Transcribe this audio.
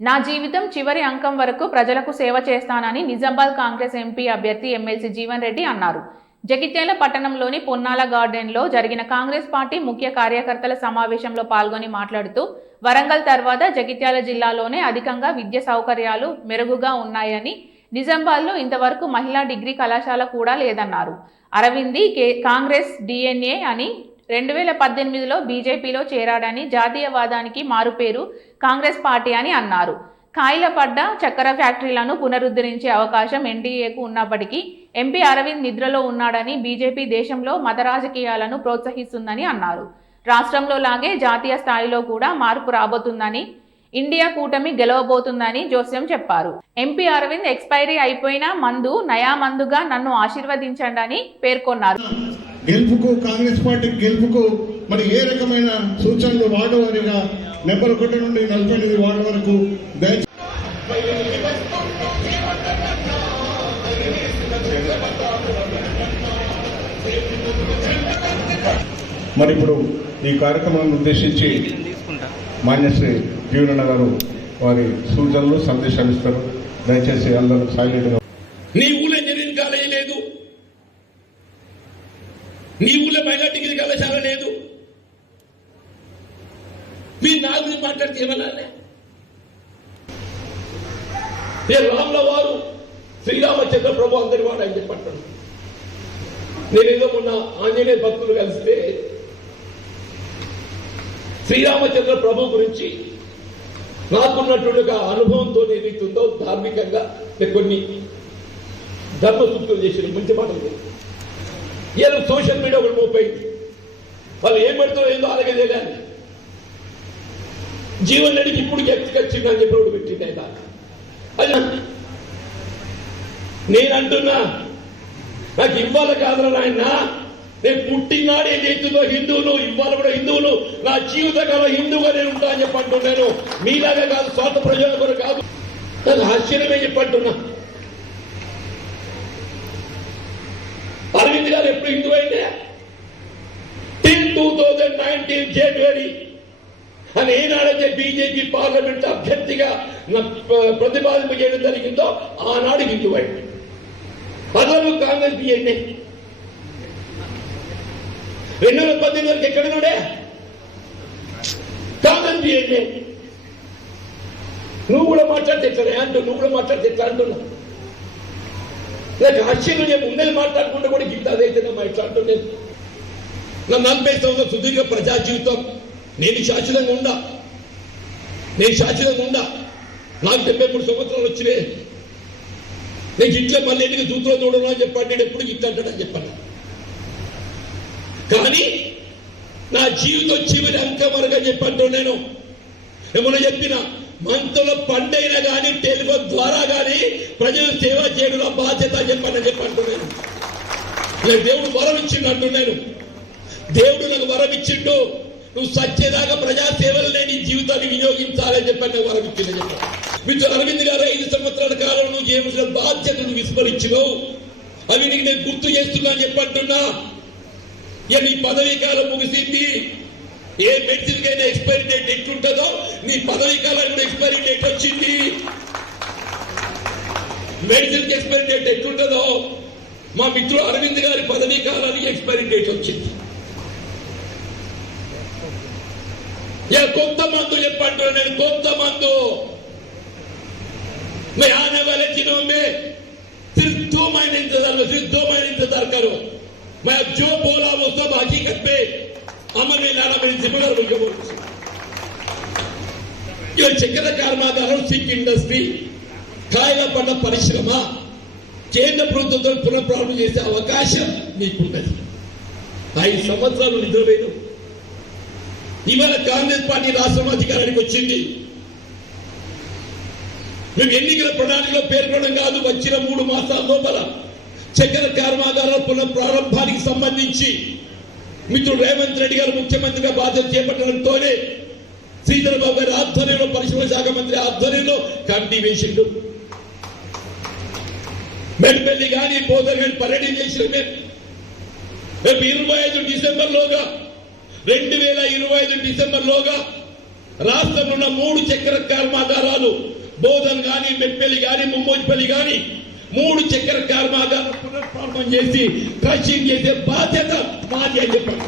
నా జీవితం చివరి అంకం వరకు ప్రజలకు సేవ చేస్తానని నిజామాబాద్ కాంగ్రెస్ ఎంపీ అభ్యర్థి ఎమ్మెల్సీ జీవన్ రెడ్డి అన్నారు. జగిత్యాల పట్టణంలోని పొన్నాల గార్డెన్లో జరిగిన కాంగ్రెస్ పార్టీ ముఖ్య కార్యకర్తల సమావేశంలో పాల్గొని మాట్లాడుతూ వరంగల్ తర్వాత జగిత్యాల జిల్లాలోనే అధికంగా విద్య సౌకర్యాలు మెరుగుగా ఉన్నాయని, నిజామాబాద్లో ఇంతవరకు మహిళా డిగ్రీ కళాశాల కూడా లేదన్నారు. అరవింద్ కాంగ్రెస్ DNA అని 2018లో బీజేపీలో చేరాడని, జాతీయవాదానికి మారుపేరు కాంగ్రెస్ పార్టీ అని అన్నారు. కాయలపడ్డ చక్కెర ఫ్యాక్టరీలను పునరుద్ధరించే అవకాశం ఎన్డీఏకు ఉన్నప్పటికీ ఎంపీ అరవింద్ నిద్రలో ఉన్నాడని, బీజేపీ దేశంలో మత రాజకీయాలను ప్రోత్సహిస్తుందని అన్నారు. రాష్ట్రంలో లాగే జాతీయ స్థాయిలో కూడా మార్పు రాబోతుందని, ఇండియా కూటమి గెలవబోతుందని జోస్యం చెప్పారు. ఎంపీ అరవింద్ ఎక్స్పైరీ అయిపోయిన మందు నయా మందుగా నన్ను ఆశీర్వదించండి పేర్కొన్నారు. గెలుపుకు కాంగ్రెస్ పార్టీ గెలుపుకు మరి ఏ రకమైన సూచనలు వాడవారిగా నెంబర్ 1 నుండి 48 వార్డు వరకు మరి ఇప్పుడు ఈ కార్యక్రమాన్ని ఉద్దేశించి మాన్యశ్రీ జీవనన్న గారు వారి సూచనలు సందేశాలు ఇస్తారు. దయచేసి అందరూ సైలెంట్ గా. నీ ఊళ్ళో ఇంజనీరింగ్ కాలేజీ లేదు, నీ ఊళ్ళో మహిళా డిగ్రీ కళాశాల లేదు. మీరు నా గురించి మాట్లాడితే ఏమన్నానే? రాముల వారు శ్రీరామచంద్ర ప్రభు అందరి వాడు అని చెప్పంటాడు. నేనేదో మొన్న ఆంజనేయ భక్తులు కలిస్తే శ్రీరామచంద్ర ప్రభు గురించి నాకున్నట్టుగా అనుభవంతో ఏదైతుందో ధార్మికంగా కొన్ని ధర్మ సూక్తులు చేసిన మంచి మాటలు ఏదో సోషల్ మీడియా ఒకటి మోపోయింది. వాళ్ళు ఏం పెడతారో ఏదో అలాగే తెలియాలి. జీవన్ రెడ్డికి ఇప్పుడు ఎత్తుకొచ్చిందని చెప్పి ఒకటి పెట్టింది ఆయన. అది నేను అంటున్నా, నాకు ఇవ్వాలి కాదురా నాయన, నేను పుట్టినాడు ఏదైతుందో హిందువులు, ఇవ్వాలి కూడా హిందువులు, నా జీవితకాలం హిందువుగా నేను ఉంటా అని చెప్పి అంటున్నాను. మీలాగా కాదు, స్వార్థ ప్రజల కూడా కాదు. నాకు ఆశ్చర్యమే చెప్పంటున్నా. అరవింద్ గారు ఎప్పుడు హిందూ అయితే టిల్ 2019 జనవరి అని ఏనాడైతే బీజేపీ పార్లమెంట్ అభ్యర్థిగా ప్రతిపాదింప చేయడం జరిగిందో ఆనాడు హిందూ అయింది. అదను కాంగ్రెస్ బియ్యండి 2018 వరకు ఎక్కడ ఉన్నాడే కాంగ్రెస్ బియ్యండి. నువ్వు కూడా మాట్లాడితే ఎట్లా అంటూ, నువ్వు కూడా మాట్లాడితే ఎట్లా అంటున్నా. నాకు ఆశ్చర్యం, నేను ఉన్నది మాట్లాడుకుంటే కూడా గిట్ట అదైతేనమ్మా ఇట్లా అంటున్నాను. నా 40 సంవత్సరాల సుదీర్ఘ ప్రజా జీవితం, నేను శాశ్వతంగా ఉండా. నాకు 73 సంవత్సరాలు వచ్చినాయి. నేను ఇట్లా మళ్ళీ ఎందుకు దూతలో చూడను అని చెప్పాను. నేను ఎప్పుడు గిట్ట అంటాడని చెప్పాను. కానీ నా జీవితం చివరి అంకం వరకు అని చెప్పంటూ నేను ఏమన్నా చెప్పిన మంత్రుల పండైనా కానీ టెలిఫోన్ ద్వారా కానీ ప్రజలు సేవ చేయడం బాధ్యత చెప్పంటున్నాను. నాకు దేవుడు వరం ఇచ్చిండు అంటున్నాను. దేవుడు నాకు వరం ఇచ్చిండు, నువ్వు సచ్చేదాకా ప్రజా సేవలనే నీ జీవితాన్ని వినియోగించాలని చెప్పని వరం ఇచ్చింది చెప్పాను. మిత్రులు అరవింద్ గారు 5 సంవత్సరాల కాలం నువ్వు చేయవలసిన బాధ్యతను విస్మరించినావు. అవి నీకు నేను గుర్తు చేస్తున్నా అని చెప్పంటున్నా. ఇక నీ పదవీ కాలం ముగిసింది. ఏ మెడిసిన్ కైనా ఎక్స్పైరీ డేట్ ఎట్లుంటుందో నీ పదవీ కాలం కూడా ఎక్స్పైరీ డేట్ వచ్చింది. మెడిసిన్ కి ఎక్స్పైరీ డేట్ ఎట్లుంటుందో మా మిత్రుడు అరవింద్ గారి పదవీ కాలానికి ఎక్స్పైరీ డేట్ వచ్చింది. కొంత మందు చెప్పంటున్నా నేను, కొంత మందు मैं आने वाले दिनों में सिर्फ 2 महीने इंतजार करो. मैं अब जो बोला वो सब हकीकत पे अमल में लाना मेरी जिम्मेदारी बोल के बोलूं. ये చక్కెర కర్మాగారం, సిక్ ఇండస్ట్రీ, కాయల పంట పరిశ్రమ కేంద్ర ప్రభుత్వంతో పునఃప్రారంభం చేసే అవకాశం నీకున్నది. 5 సంవత్సరాలు నిద్రపోయినావు. ఇవాళ కాంగ్రెస్ పార్టీ రాష్ట్రం అధికారానికి వచ్చింది. మేము ఎన్నికల ప్రణాళికలో పేర్కొనడం కాదు, వచ్చిన 3 మాసాల లోపల చక్కెర కర్మాగారాల పునఃప్రారంభానికి సంబంధించి మిత్రుడు రేవంత్ రెడ్డి గారు ముఖ్యమంత్రిగా బాధ్యత చేపట్టడంతోనే శ్రీధరబాబు గారి ఆధ్వర్యంలో, పరిశ్రమల శాఖ మంత్రి ఆధ్వర్యంలో కమిటీ వేసిండు. మెడ్పల్లి కానీ పోదర్ కానీ పర్యటన చేసిన మేము 25 డిసెంబర్లోగా 2025 డిసెంబర్లోగా రాష్ట్రంలో ఉన్న 3 చక్కెర కర్మాగారాలు బోధన్ గాని మెట్పల్లి గాని ముమ్మోజిపల్లి గాని 3 చక్కెర కర్మాగారాలు పునఃప్రారంభం చేసి క్రషింగ్ చేసే బాధ్యత మాది అని చెప్పారు.